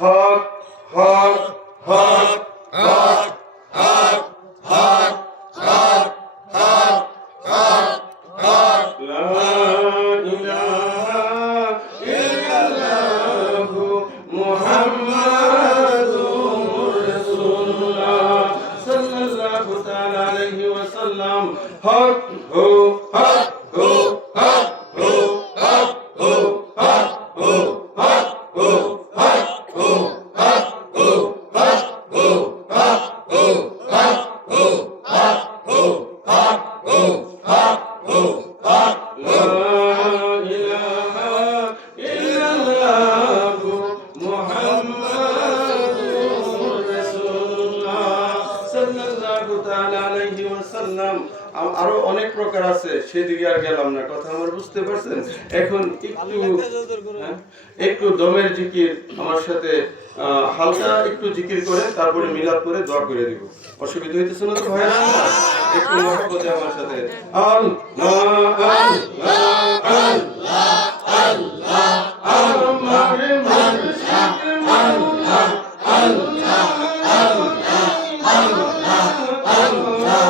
হক হক হক হক হক হক হক হক হক হক লা ইলাহা ইল্লাল্লাহু মুহাম্মাদুর রাসূলুল্লাহ সাল্লাল্লাহু তাআলা আলাইহি ওয়াসাল্লাম হক হো হক হো হক হো হক হো হক হো হক হো হক হো হক হো হক হো হক হো হক হো হক হো হক হো হক হো হক লা ইলাহা ইল্লাল্লাহু মুহাম্মাদুর রাসূলুল্লাহ সাল্লাল্লাহু তাআলা আলাইহি ওয়াসাল্লাম। আরো অনেক প্রকার আছে, সেদিকে আর গেলাম না, কথা আমার বুঝতে পারছেন। এখন একটু দমের জিকির আমার সাথে হালকা একটু জিকির করে তারপরে মিলাদ করে দোয়া করে দিব। অসুবিধা হইতেছে না তো ভাইরা? একটু মহব্বতে আমার সাথে আল্লাহ আল্লাহ আল্লাহ আল্লাহ আমার মুর্শিদ আল্লাহ আল্লাহ আল্লাহ আল্লাহ আল্লাহ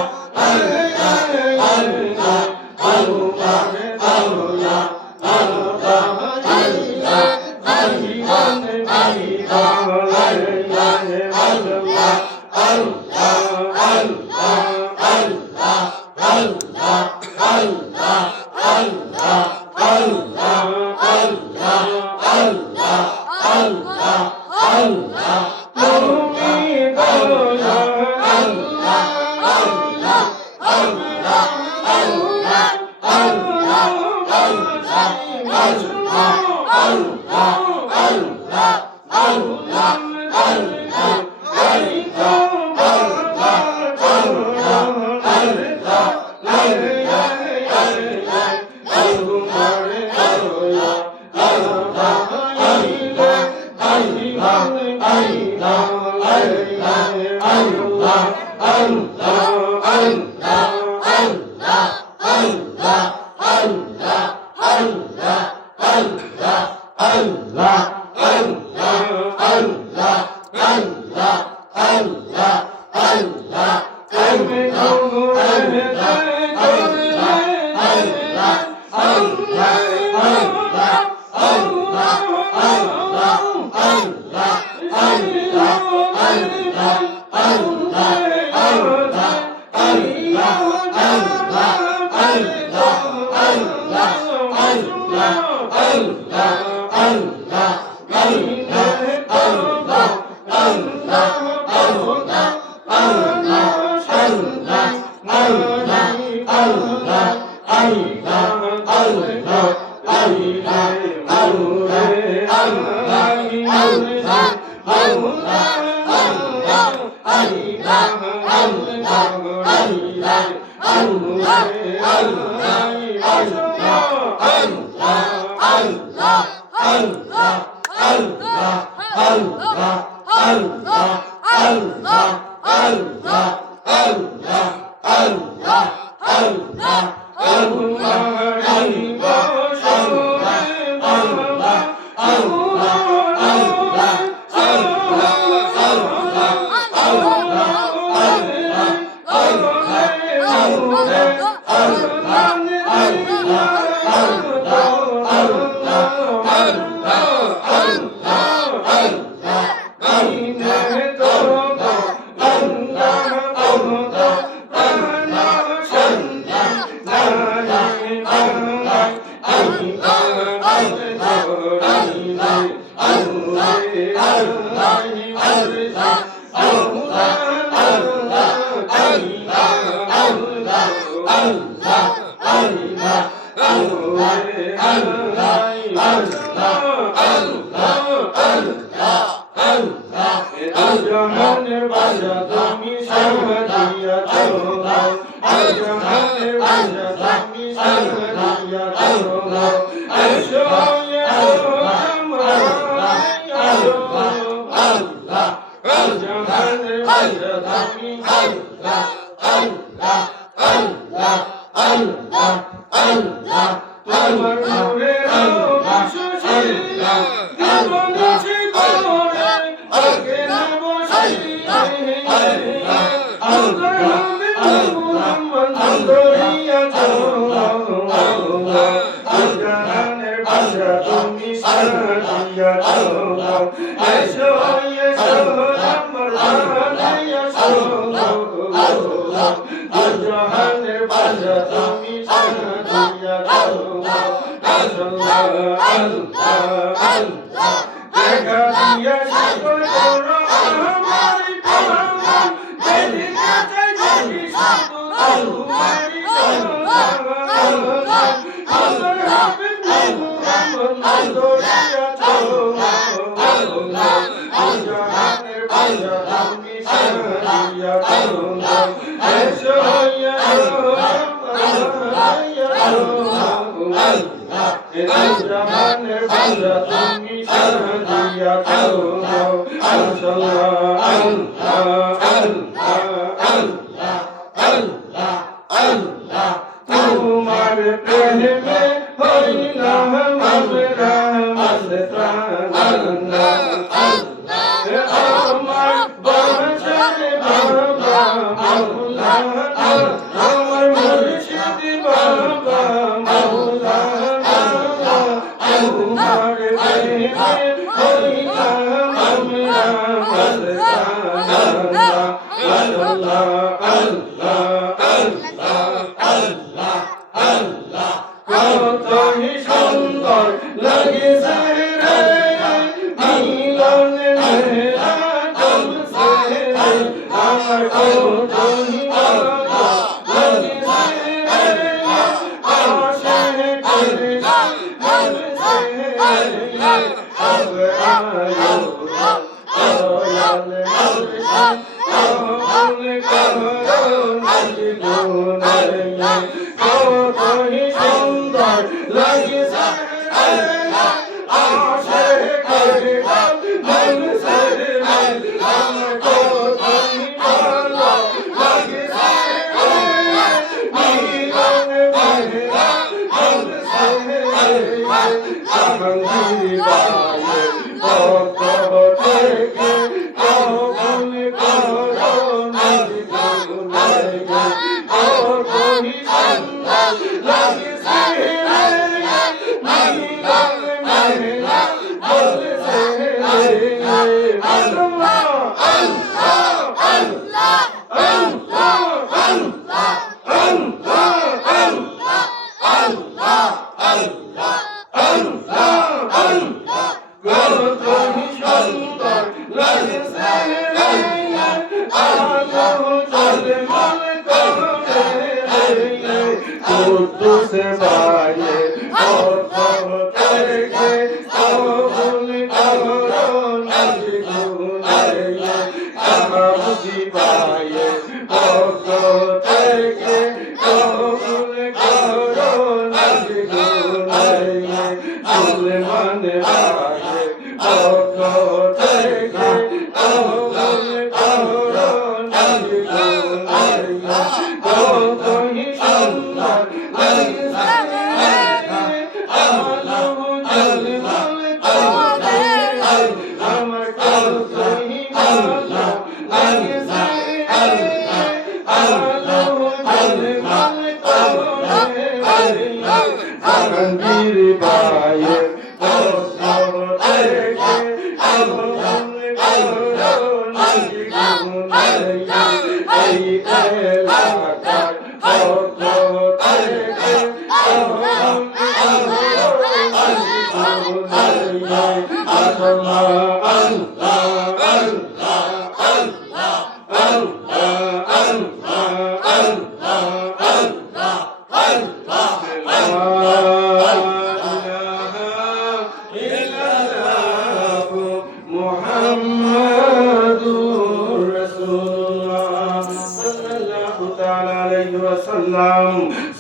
Allah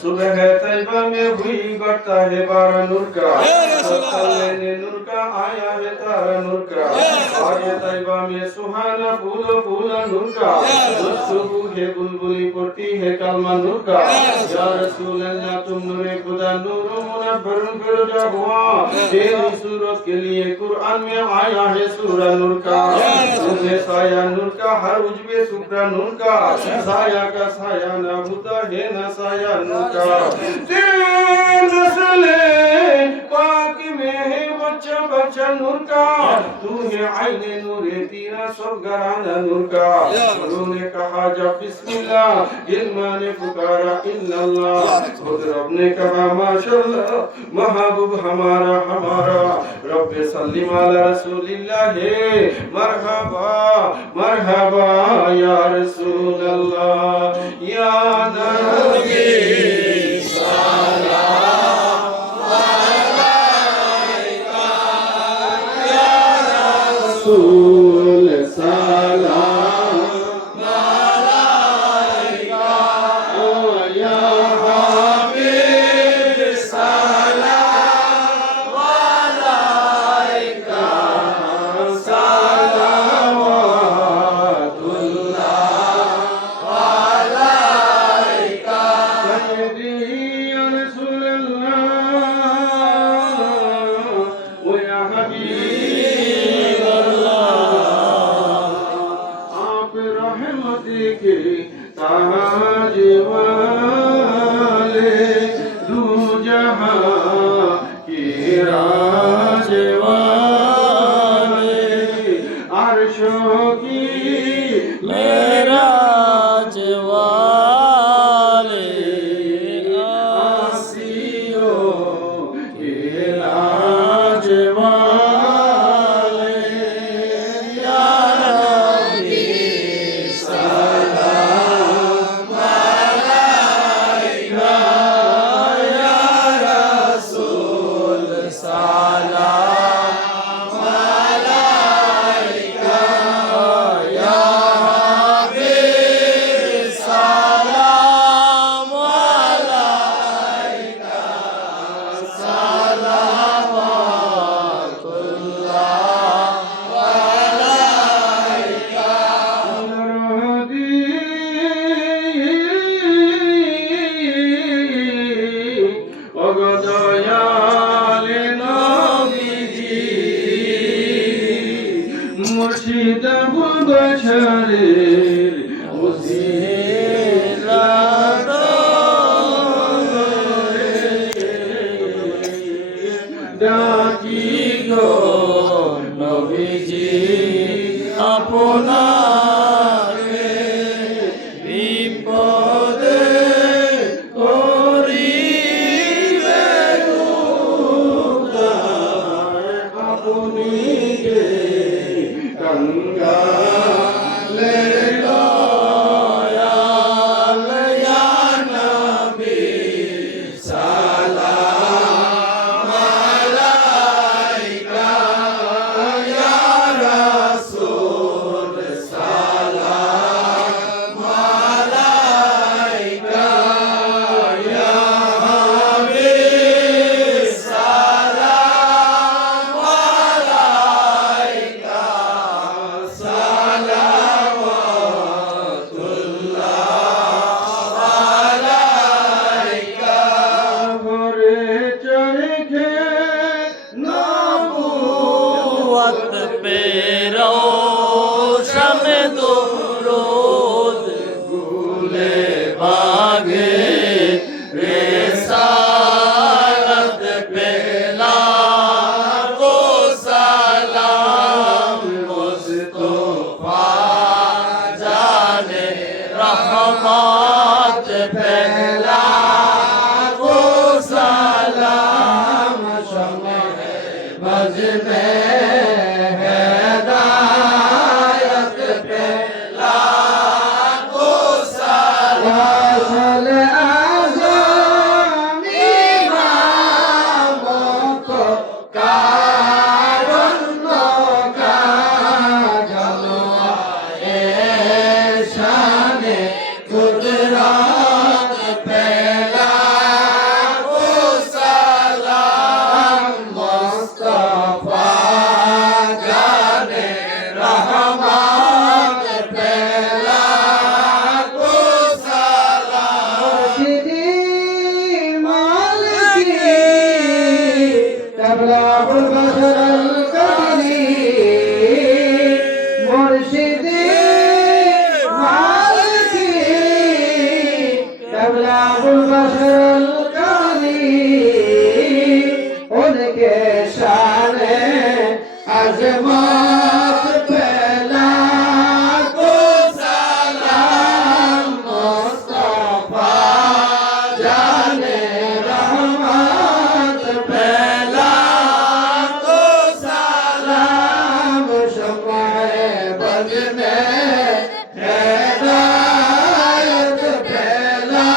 सुबह तैयबा में हुई करता है बारह नूर का, सल्ले नूर का आया है तारा नूर का, और ये तैयबा में सुहाना फूल फूल नूर का, सुबह है बुलबुली पड़ती है कलमा नूर का, या रसूल अल्लाह तुम नूरे खुदा नूर मुनव्वर फिरोजा हुआ, तेरी सूरत के लिए कुरान में आया है सूरह नूर का, तुम्हें साया नूर का हर उजवे सुकरा नूर का, साया का साया ना होता है ना साया नूर का, पाक में है बच्चा बच्चा नूर का, तू है आईने नूरे तेरा सब घराना नूर का, उन्होंने कहा जब बिस्मिल्लाह इल्मा ने पुकारा इल्लल्लाह, खुद रब ने कहा माशाअल्लाह महबूब हमारा हमारा, रब्बे सल्ली अला रसूलिल्लाह मरहबा मरहबा या रसूल अल्लाह या नबी रसूल सलाम अलैका या हबीब सलाम अलैका सलावतुल्लाह अलैका सय्यदी या रसूल अल्लाह व या हबीब के ताज वाले दू जहां के राज वाले अर्शों की मेराज वाले आसियों के लाज वाले या नबी মুর্শিদ বছরের ওসিলা ডাকি গো নবীজি আপনাকে বিপদে করিবে আপনি গঙ্গালে দয়াল ইয়া নবী সালাম আলাইকা ইয়া রাসূল সালাম আলাইকা ইয়া হাবিব সালাম আলাইকা पे रोशन दो रोद गुले बागे रिसालत पे लाखो सलाम मुस्तफा जाने रहमत पे लाखो सलाम शम्मा मजबे कुदरत पे लाखो सलाम আবুল বাশার আল কাদরি মুর্শিদি মালিকি কেবলা আবুল বাশার আল কাদরি उनके शाने अजमत पहला को सलाम मुस्तफा जाने रहमत पहला को सलाम शमाए बद में हिदायत पहला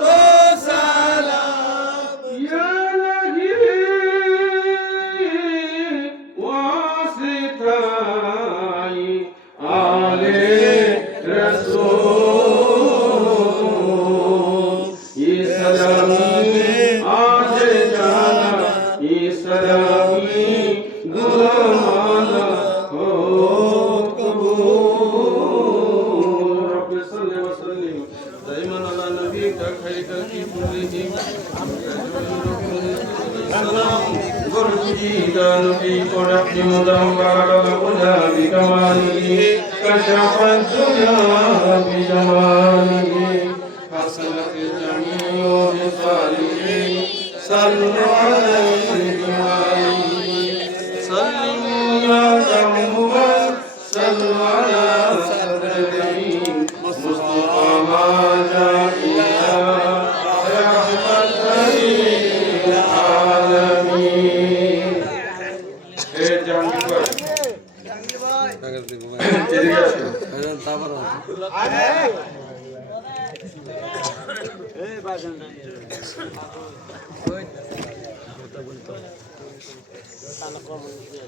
को सलाम औलाद كشف الدنيا بجماله حسنت الجميع بصالحه صلوا عليه سلموا يا قوم صلوا على سيدنا مصطفى ما جاء إلا رحمة للعالمين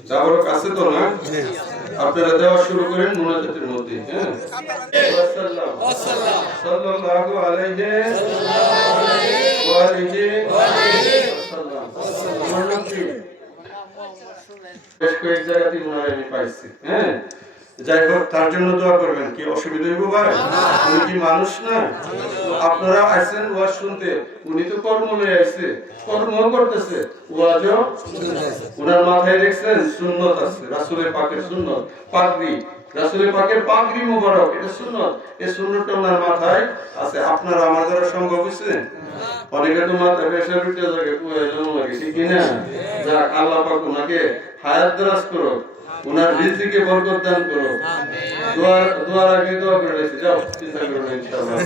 যাওয়ার কাছে তো না আপনারা দেওয়া শুরু করেন মুনাজাতের মধ্যে হ্যাঁ সাল্লাল্লাহু আলাইহি ওয়া আলিহি ওয়াসাল্লাম আমার নাম কি বেশ কয়েক জায়গাতে মুনাজাত আমি পাইছি হ্যাঁ যাই হোক তার জন্য দোয়া করবেন কি অসুবিধা হইব ভাই উনি কি মানুষ না আপনারা আছেন ওয়াজ শুনতে উনি তো কর্ম লয়ে আইছে কর্ম করতেছে ওয়াজও উনার মাথায় দেখছেন সুন্নাত আছে রাসূলের পাকের সুন্নাত পাগড়ি রাসূলের পাকের পাগড়ি মোবারক এটা সুন্নাত এই সুন্নাতটা ওনার মাথায় আছে আপনারা আমার দ্বারা সম্ভব হইছে অনেকে তো মাথা প্রেসার উঠে যায় প্রয়োজন লাগে ঠিক কি না যাক আল্লাহ পাক ওনাকে হায়াত দারাজ করুক উনার রিজিকে বরকত দান করো দোয়ার আগে দোয়া করে রেখে যাও চিন্তা করো না ইনশাআল্লাহ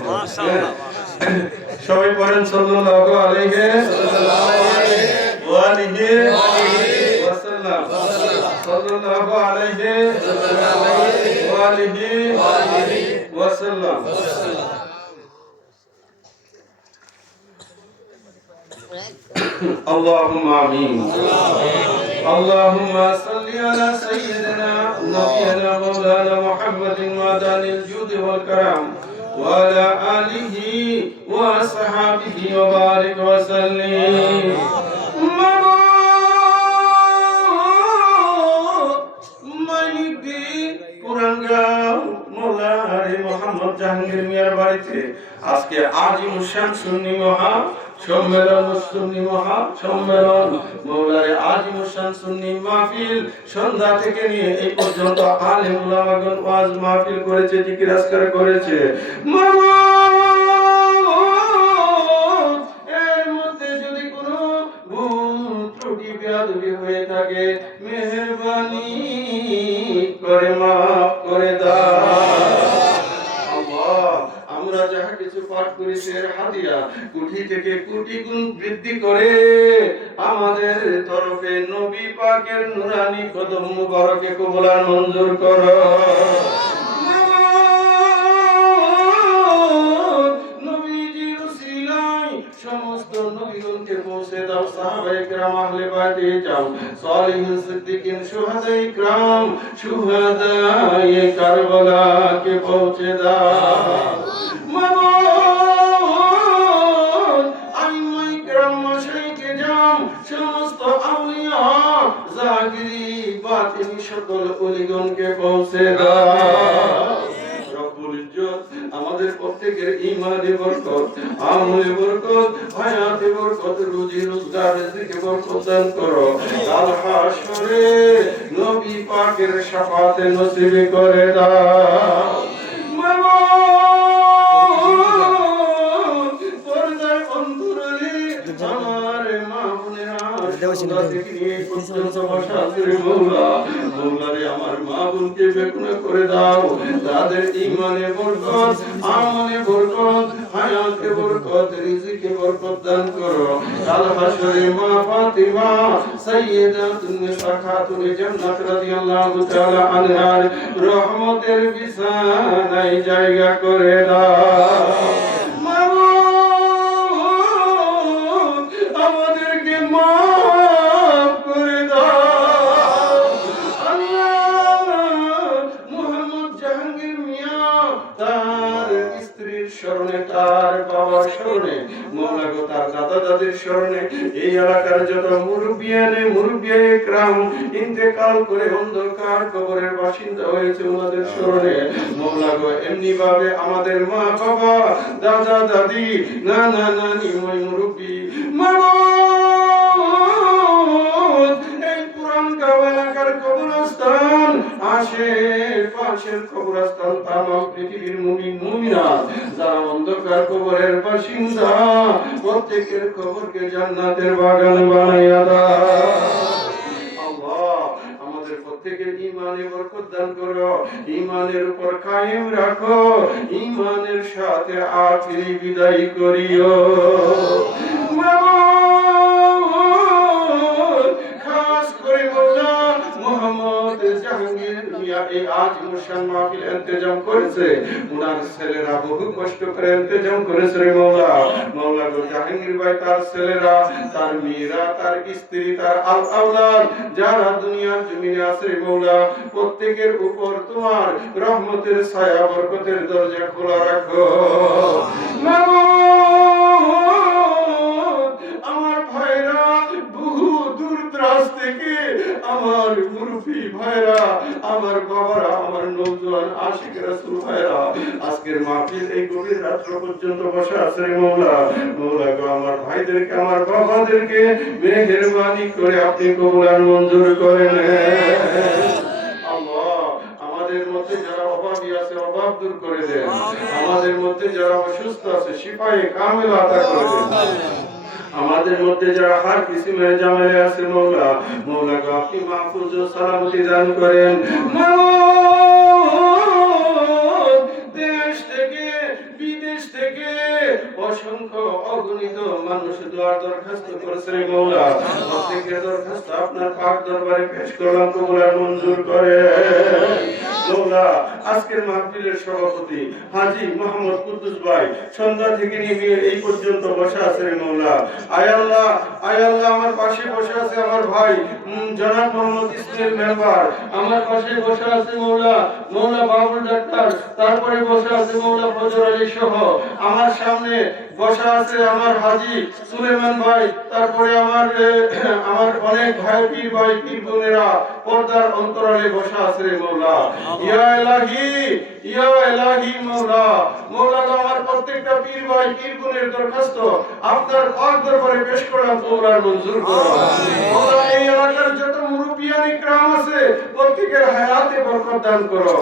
সবাই পড়েন সাল্লাল্লাহু আলাইহি ওয়া আলিহি ওয়াসাল্লাম সাল্লাল্লাহু আলাইহি ওয়া আলিহি ওয়াসাল্লাম اللهم آمين اللهم صل على سيدنا نبينا مولانا محمد معدن الجود والكرم وعلى آله وصحبه وبارك وسلم মোহাম্মদ জাহাঙ্গীর মিয়ার বাড়িতে আজকে আজিমুল শামস সুন্নি মহা সম্মেলন সুন্নি মহা সম্মেলন মওলানা আজিমুল শামস সুন্নি মাহফিল সন্ধ্যা থেকে নিয়ে এই পর্যন্ত আলেম উলামাগণ ওয়াজ মাহফিল করেছে জিকির আজকার করেছে এর মধ্যে যদি কোনো ভুল ত্রুটি বেয়াদবি হয়ে থাকে মেহেরবানি করে মাফ করে দাও আল্লাহ আমরা যাহা কিছু পাঠ করেছে এর হাদিয়া কোটি থেকে কোটি গুণ বৃদ্ধি করে আমাদের তরফে নবী পাকের নুরানি কদম মুবারকে কবুল আর মঞ্জুর করো। নবীজির উসিলায় সমস্ত নবীগণকে পৌঁছে দাও, সাহাবায়ে কেরাম আহলে বাইতে যাও, সালিহিন সিদ্দিকিন শুহাদায়ে কিরাম শুহাদায়ে কারবালাকে পৌঁছে দাও। মাবুদ আইমাই কেরাম মাশায়েখে যাও, সমস্ত আউলিয়া জাহিরি বাতিনি সকল ওলিগণকে পৌঁছে দাও। রব্বুল ইজ্জত আমাদের প্রত্যেকের ঈমানে বরকত, আমলে বরকত, হায়াতে বরকত, রুজি রোজগার রিজিকে বরকত দান করো। কাল হাশরে নবী পাকের শাফাতে নসিব করে দাও। মাবুদ পর্দার অন্তরালে আমার মা বোনেরা সন্ধ্যা থেকে নিয়ে পর্যন্ত বসা আছে রে মওলা, মওলা রে আমার মা বোনকে বেকুনা করে দাও, তাদের ঈমানে বরকত, আমলে বরকত, হায়াতে বরকত, রিজিকে বরকত দান করো। কাল হাশরে মা ফাতিমা সাইয়্যিদাতুন নিসা খাতুনে জান্নাত রাদিয়াল্লাহু তাআলা আনহার রহমতের বিছানায় জায়গা করে দাও। আমাদেরকে মাফ করে দাও। আল্লাহ মুহাম্মদ জাহাঙ্গীর মিয়া তার স্ত্রীর স্মরণে, তার বাবার স্মরণে, মওলা গো তার দাদা দাদির স্মরণে, এই এলাকার যত মুরব্বিয়ানে মুরব্বিয়ায়ে ইকরাম ইন্তেকাল করে অন্ধকার কবরের বাসিন্দা হয়েছে ওনাদের স্মরণে, মওলা গো এমনি ভাবে আমাদের মা বাবা দাদা দাদি নানা নানি ওই মুরব্বি মাবুদ এই পুরান গাঁও এলাকার কবরস্থান, আশেপাশের কবরস্থান, তামাম পৃথিবীর মুমিন মুমিনাত যারা অন্ধকার কবরের বাসিন্দা, প্রত্যেকের কবরকে জান্নাতের বাগান বানাইয়া দাও। আল্লাহ আমাদের প্রত্যেকের ঈমানে বরকত দান করো, ঈমানের উপর কায়েম রাখো, ঈমানের সাথে আখিরি বিদায় করিও। খাস করে মওলা মুহাম্মদ জাহাঙ্গীর মিয়া এই আজ মুশান মাহফিল ইন্তজাম করেছে, উনার ছেলেরা বহু কষ্ট করে ইন্তজাম করেছে রে মওলা, মওলা গো জাহাঙ্গীর ভাই তার ছেলেরা, তার মেয়েরা, তার স্ত্রী, তার আওলাদ যারা দুনিয়ার জমিনে আছে রে মওলা, প্রত্যেকের উপর তোমার রহমতের ছায়া বরকতের দরজা খোলা রাখো। আমার ভাইরা বহু দূর দরাজ থেকে, আমার মুরব্বি ভাইরা, আমার বাবারা, আমার নওজোয়ান আশিক রাসূল ভাইরা আজকের মাহফিল এই গভীর রাত্র পর্যন্ত বসে আছে রে মওলা, মওলা গো আমার ভাইদেরকে, আমার বাবাদেরকে মেহেরবানি করে আপনি কবুল আর মঞ্জুর করেন। আল্লাহ আমাদের মধ্যে যারা অভাবী আছে অভাব দূর করে দেন, আমাদের মধ্যে যারা অসুস্থ আছে শিফায়ে কামিল আতা করে দেন, আমাদের মধ্যে যারা হার কিসিমের জামেলে আছে মওলা, মওলা গো আপনি মাহফুজ ও সালামতি দান করেন। দেশ থেকে বিদেশ থেকে অসংখ্য অগণিত মানুষ দোয়ার দরখাস্ত করেছে রে মওলা, প্রত্যেকের দরখাস্ত আপনার পাক দরবারে পেশ করলাম, কবুল আর মঞ্জুর করে। মওলা আজকের মাহফিলের সভাপতি হাজী মোহাম্মদ কুদ্দুস ভাই সন্ধ্যা থেকে নিয়ে এই পর্যন্ত বসে আছে রে মওলা, আয় আল্লাহ, আয় আল্লাহ আমার পাশে বসে আছে আমার ভাই জনাব মোহাম্মদ ইসমাইল মেম্বার, আমার পাশে বসে আছে মওলা মওলা বাবুল ডাক্তার, তারপরে বসে আছে মওলা ফজর আলী সহ, আমার সামনে বসা আছে আমার হাজী সুলেমান ভাই, তারপরে আমার অনেক ভাই পীর ভাই পীর বোনেরা পর্দার অন্তরালে বসা আছে রে মওলা। ইয়া ইলাহি, ইয়া ইলাহি মওলা, মওলা আমার প্রত্যেকটা পীর ভাই পীর বোনের দরখাস্ত আপনার পাক দরবারে পেশ করলাম, কবুল আর মঞ্জুর করো। মওলা এই এলাকার যত মুরব্বিয়ান ইকরাম আছে প্রত্যেকের হায়াতে বরকত দান করো,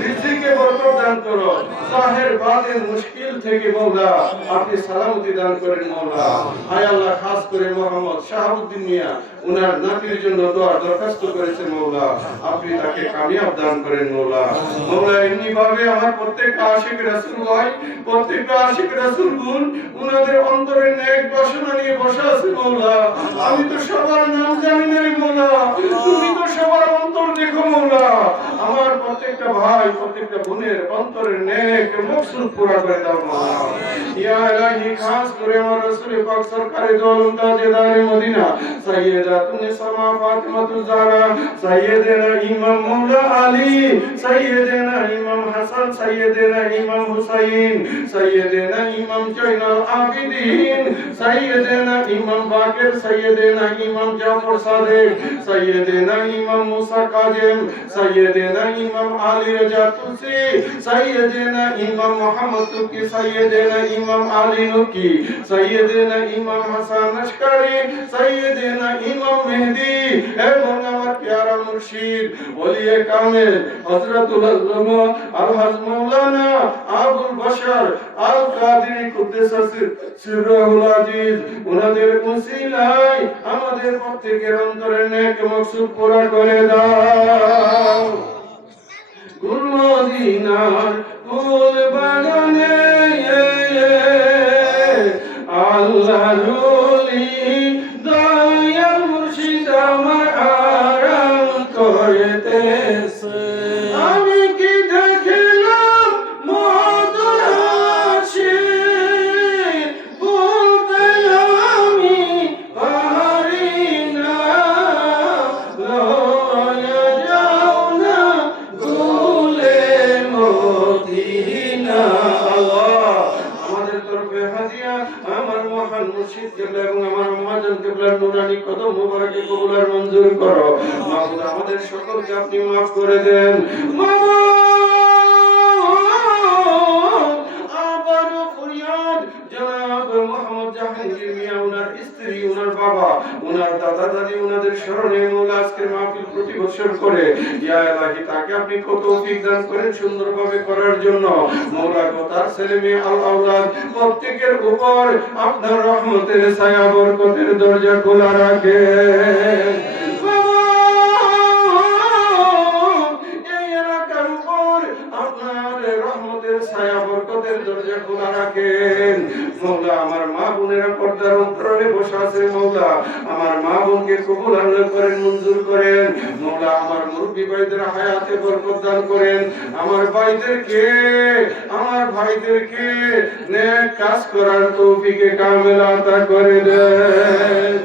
রিজিকে বরকত দান করো, জাহের বাতিন মুশকিল থেকে মওলা আপনি সালামতি দান করেন মওলা। আয় আল্লাহ খাস করে মোহাম্মদ শাহাবুদ্দিন মিয়া উনার নাতির জন্য দোয়া দরখাস্ত করেছে মৌলা, আপনি তাকে কামিয়াব দান করেন মৌলা। মৌলা এমনি ভাবে আমার প্রত্যেকটা আশিক রাসূল ভাই, প্রত্যেকটা আশিক রাসূল গুণ উনাদের অন্তরে নেক বাসনা নিয়ে বসা আছে মৌলা। আমি তো সবার নাম জানি না মৌলা, তুমি তো সবার অন্তর দেখো মৌলা। আমার প্রত্যেকটা ভাই, প্রত্যেকটা বোনের অন্তরের নেক মকসুদ পুরা করে দাও মৌলা। ইয়া ইলাহি, খাস করে আমার রাসূল পাক সরকারে দো আলম তাজদারে মদিনা সাইয়্যিদাতুন নিসা ফাতিমাতুজ জাহরা, সাইয়্যিদিনা ইমাম মৌলা আলী, সাইয়্যিদিনা ইমাম হাসান, সাইয়্যিদিনা ইমাম হুসাইন, সাইয়্যিদিনা ইমাম জয়নুল আবিদিন, সাইয়্যিদিনা ইমাম বাকির, সাইয়্যিদিনা ইমাম জাফর সাদিক, সাইয়্যিদিনা ইমাম মুসা কাযিম, সাইয়্যিদিনা ইমাম আলী রাজা তুসি, সাইয়্যিদিনা ইমাম মুহাম্মদ তুকি, সাইয়্যিদিনা ইমাম আলী নুকি, সাইয়্যিদিনা ইমাম হাসান আশকারি, সাইয়্যিদিনা ইমাম মেহেদী এবং আমার প্যারা মুর্শিদ ওলিয়ে কামেল হযরতুল আল্লামা আলহাজ মাওলানা আবুল বশর আল কাদেরী কুদ্দুস সিররুল আজিজ, উনাদের উসিলায় আমাদের প্রত্যেকের অন্তরের নেক মকসুদ পুরা করে দাও। গুল মদিনার ফুল বাগানে আল্লাহর ওলি দয়াল মুর্শিদ আমার আরাম করিতেছে। আমি কি দেখিলাম মধুর হাসি, বলতে আমি পারি না, লয়ে যাও না ভুলে মদিনা। আল্লাহ আমাদের তরফে হাদিয়া আমার মহান মুর্শিদ কেবলা এবং আমার মহাজন কেবলার নুরানি কদম মোবারকে কবুল আর মঞ্জুর করো। মাওলা আমাদের সকলকে আপনি মাফ করে দেন। আবারও ফরিয়াদ জনাব মোহাম্মদ জাহাঙ্গীর মিয়া, ওনার স্ত্রী, ওনার বাবা, ওনার দাদা দাদি, ওনাদের স্মরণে মৌলা আজকের মাহফিল প্রতি বছর করে ইয়া ইলাহি তাকে আপনি কত তৌফিক দান করেন সুন্দরভাবে করার জন্য। মৌলা গো তার ছেলে মেয়ে আল আওলাদ প্রত্যেকের উপর আপনার রহমতের ছায়া বরকতের দরজা খোলা রাখেন। এই এলাকার উপর আপনার রহমতের ছায়া বরকতের দরজা খোলা রাখেন। মৌলা আমার মা বোনেরা পর্দার অন্তরালে বসে আছে, মৌলা আমার মা বোনকে কবুল আল্লাহ করেন, মঞ্জুর করেন। মৌলা আমার মুরব্বী ভাইদের হায়াতে বরকত দান করেন। আমার ভাইদেরকে নেক কাজ করার তৌফিকে কামেল আতা করে দেন।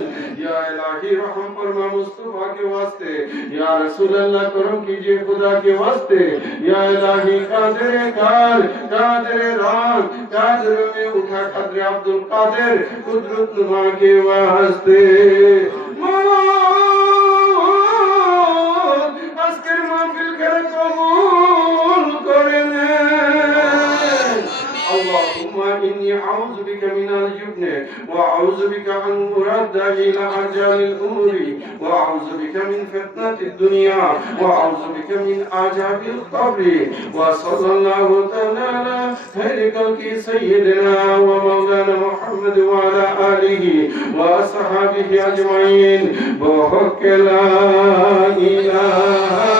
या इलाही रहम फरमा मुस्तफा के वास्ते, या रसूल अल्लाह करम कीजिए खुदा के वास्ते, या इलाही कादिर कार, कादिर रान, कादिर में उठा कादिर अब्दुल कादिर कुदरत नुमा के वास्ते। আজকের মাহফিল করে কবুল করে নেন। আল্লাহুম্মা ইন্নী আউযু বিকা মিনাল জুবনি ওয়া আউযু বিকা আন উরাদ্দা ইলা আরজালিল উমুরি ওয়া আউযু বিকা মিন ফিতনাতিদ দুনিয়া ওয়া আউযু বিকা মিন আযাবিল কবরি ওয়া সাল্লাল্লাহু তাআলা আলা খায়রি খালকি সাইয়্যিদিনা ওয়া মাওলানা মুহাম্মদ ওয়া আলা আলিহি ওয়া আসহাবিহি আজমাইন। বহক লা ইলাহা